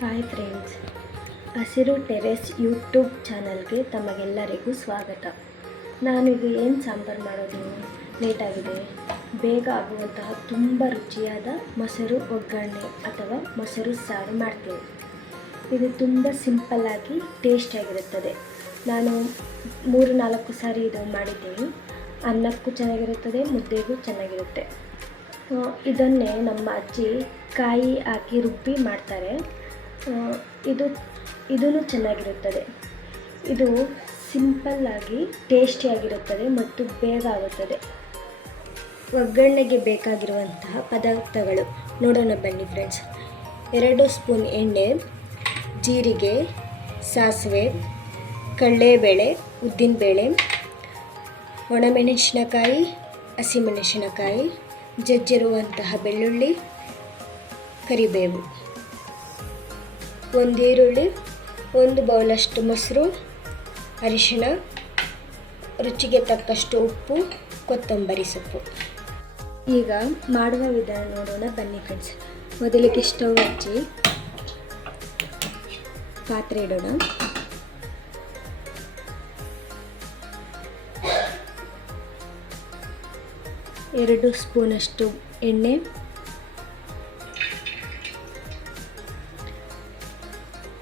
Hi friends, ಹಸಿರು terrace YouTube ಚಾನಲ್ಗೆ ತಮಗೆಲ್ಲರಿಗೂ ಸ್ವಾಗತ. ನಾನೀಗ ಏನು ಸಾಂಬಾರು ಮಾಡೋದು ಲೇಟಾಗಿದೆ. ಬೇಗ ಆಗುವಂತಹ ತುಂಬ ರುಚಿಯಾದ ಮೊಸರು ಒಗ್ಗರಣೆ ಅಥವಾ ಮೊಸರು ಸಾರು ಮಾಡ್ತೀನಿ. ಇದು ತುಂಬ ಸಿಂಪಲ್ಲಾಗಿ ಟೇಸ್ಟಿಯಾಗಿರುತ್ತದೆ. ನಾನು 3-4 ಸಾರಿ ಇದು ಮಾಡಿದ್ದೀನಿ. ಅನ್ನಕ್ಕೂ ಚೆನ್ನಾಗಿರುತ್ತದೆ, ಮುದ್ದೆಗೂ ಚೆನ್ನಾಗಿರುತ್ತೆ. ಇದನ್ನೇ ನಮ್ಮ ಅಜ್ಜಿ ಕಾಯಿ ಹಾಕಿ ರುಬ್ಬಿ ಮಾಡ್ತಾರೆ. ಇದೂ ಚೆನ್ನಾಗಿರುತ್ತದೆ. ಇದು ಸಿಂಪಲ್ಲಾಗಿ ಟೇಸ್ಟಿಯಾಗಿರುತ್ತದೆ ಮತ್ತು ಬೇಗ ಆಗುತ್ತದೆ. ಒಗ್ಗರಣೆಗೆ ಬೇಕಾಗಿರುವಂತಹ ಪದಾರ್ಥಗಳು ನೋಡೋಣ ಬನ್ನಿ ಫ್ರೆಂಡ್ಸ್. 2 ಸ್ಪೂನ್ ಎಣ್ಣೆ, ಜೀರಿಗೆ, ಸಾಸಿವೆ, ಕಡಲೆಬೇಳೆ, ಉದ್ದಿನಬೇಳೆ, ಒಣಮೆಣಸಿನಕಾಯಿ, ಹಸಿಮೆಣಸಿನಕಾಯಿ, ಜಜ್ಜಿರುವಂತಹ ಬೆಳ್ಳುಳ್ಳಿ, ಕರಿಬೇವು, 1 ಈರುಳ್ಳಿ, 1 ಬೌಲಷ್ಟು ಮೊಸರು, ಅರಿಶಿಣ, ರುಚಿಗೆ ತಕ್ಕಷ್ಟು ಉಪ್ಪು, ಕೊತ್ತಂಬರಿ ಸೊಪ್ಪು. ಈಗ ಮಾಡುವ ವಿಧಾನ ನೋಡೋಣ ಬನ್ನಿ ಫ್ರೆಂಡ್ಸ್. ಮೊದಲಿಗೆ ಸ್ಟವ್ ಹಚ್ಚಿ ಪಾತ್ರೆ ಇಡೋಣ. ಎರಡು ಸ್ಪೂನಷ್ಟು ಎಣ್ಣೆ,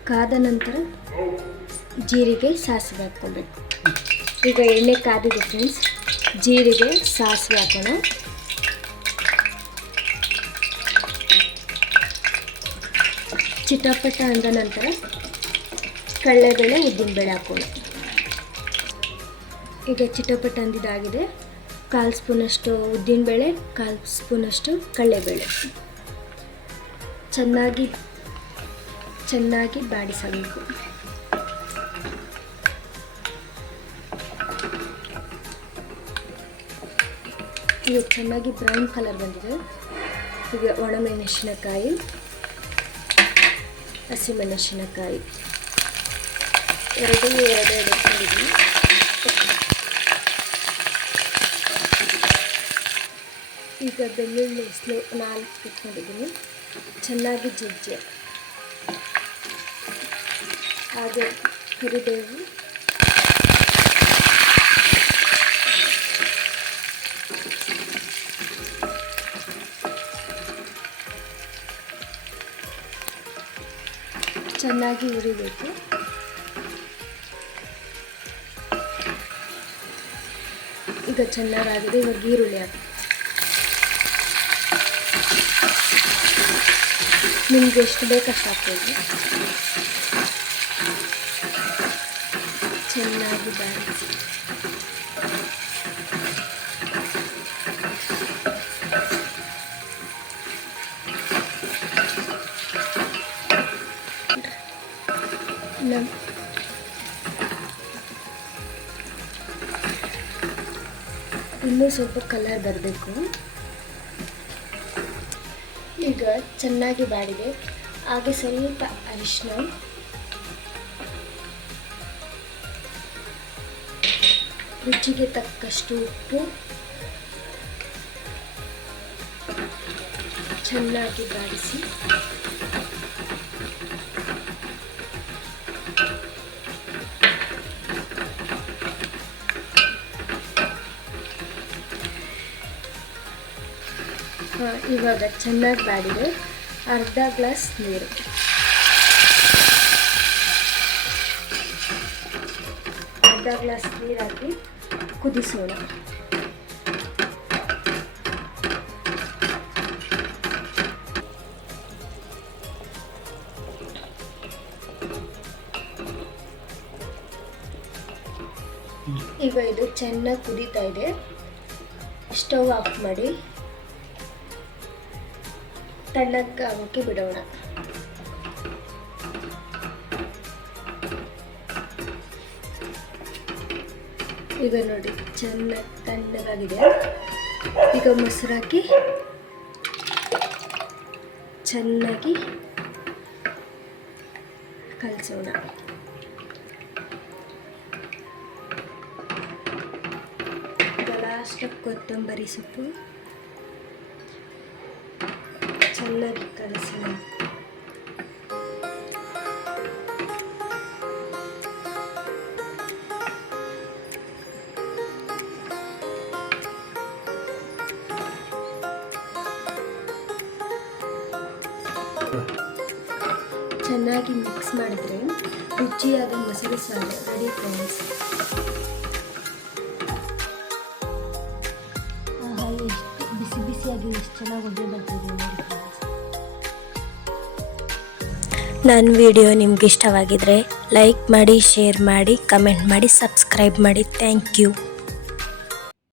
ಕಾದ ನಂತರ ಜೀರಿಗೆ, ಸಾಸಿವೆ ಹಾಕ್ಕೊಬೇಕು. ಈಗ ಎಣ್ಣೆ ಕಾದಿದೆ ಫ್ರೆಂಡ್ಸ್, ಜೀರಿಗೆ, ಸಾಸಿವೆ ಹಾಕೋಣ. ಚಿಟಪಟ ಅಂದ ನಂತರ ಕಡಲೆಬೇಳೆ, ಉದ್ದಿನಬೇಳೆ ಹಾಕೋಣ. ಈಗ ಚಿಟಪಟ ಅಂದಿದ್ದಾಗಿದೆ. 1/4 ಸ್ಪೂನಷ್ಟು ಉದ್ದಿನಬೇಳೆ, 1/4 ಸ್ಪೂನಷ್ಟು ಕಡಲೆಬೇಳೆ ಚೆನ್ನಾಗಿ ಬಾಡಿಸಬೇಕು. ಈಗ ಚೆನ್ನಾಗಿ ಬ್ರೌನ್ ಕಲರ್ ಬಂದಿದೆ. ಈಗ ಒಣಮೆಣಸಿನಕಾಯಿ, ಹಸಿಮೆಣಸಿನಕಾಯಿ ಎರಡು ಇಟ್ಕೊಂಡಿದ್ದೀನಿ. ಈಗ ಬೆಳ್ಳುಳ್ಳಿ 4 ಇಟ್ಕೊಂಡಿದ್ದೀನಿ. ಚೆನ್ನಾಗಿ ಜಜ್ಜಿ, ಹಾಗೆ ಕರಿಬೇವು, ಚೆನ್ನಾಗಿ ಹುರಿಬೇಕು. ಈಗ ಚೆನ್ನಾಗಾಗಿದೆ. ಇವಾಗ ಈರುಳ್ಳಿ ಹಾಕಿ, ನಿಮ್ಗೆ ಎಷ್ಟು ಬೇಕಷ್ಟು ಹಾಕ್ಬೋದು. ಚೆನ್ನಾಗಿ ಬಾಡಿಸಿ ಇನ್ನೂ ಸ್ವಲ್ಪ ಕಲರ್ ಬರಬೇಕು. ಈಗ ಚೆನ್ನಾಗಿ ಬಾಡಿದೆ. ಹಾಗೆ ಸ್ವಲ್ಪ ಅರಿಶಿನ, ರುಚಿಗೆ ತಕ್ಕಷ್ಟು ಉಪ್ಪು, ಚೆನ್ನಾಗಿ ಬಾಡಿಸಿ ಇವಾಗ ಚೆನ್ನಾಗಿ ಬಾಡಿದೆ. ಅರ್ಧ ಗ್ಲಾಸ್ ನೀರು, ಹಾಕಿ ಕುದಿಸೋಣ. ಈಗ ಇದು ಚೆನ್ನಾಗಿ ಕುದೀತಾ ಇದೆ. ಸ್ಟವ್ ಆಫ್ ಮಾಡಿ ತಣ್ಣಗಾಗೋಕ್ಕೆ ಬಿಡೋಣ. ಈಗ ನೋಡಿ ಚೆನ್ನಾಗಿ ತಣ್ಣಗಾಗಿದೆ. ಈಗ ಮೊಸರು ಹಾಕಿ ಚೆನ್ನಾಗಿ ಕಲಸೋಣ. ಲಾಸ್ಟಾಗಿ ಕೊತ್ತಂಬರಿ ಸೊಪ್ಪು ಚೆನ್ನಾಗಿ ಕಲಸೋಣ. ಚೆನ್ನಾಗಿ ಮಿಕ್ಸ್ ಮಾಡಿದ್ರೆ ರುಚಿಯಾದ ಮೊಸರು ಸಾರು ರೆಡಿ ಫ್ರೆಂಡ್ಸ್. ಎಷ್ಟು ಬಿಸಿ ಬಿಸಿಯಾಗಿ ಎಷ್ಟು ಚೆನ್ನಾಗಿ ಒಳ್ಳೆ ಬರ್ತದೆ ನೋಡಿ ಫ್ರೆಂಡ್ಸ್. ನನ್ನ ವಿಡಿಯೋ ನಿಮ್ಗೆ ಇಷ್ಟವಾಗಿದ್ರೆ ಲೈಕ್ ಮಾಡಿ, ಶೇರ್ ಮಾಡಿ, ಕಮೆಂಟ್ ಮಾಡಿ, ಸಬ್ಸ್ಕ್ರೈಬ್ ಮಾಡಿ. Thank you.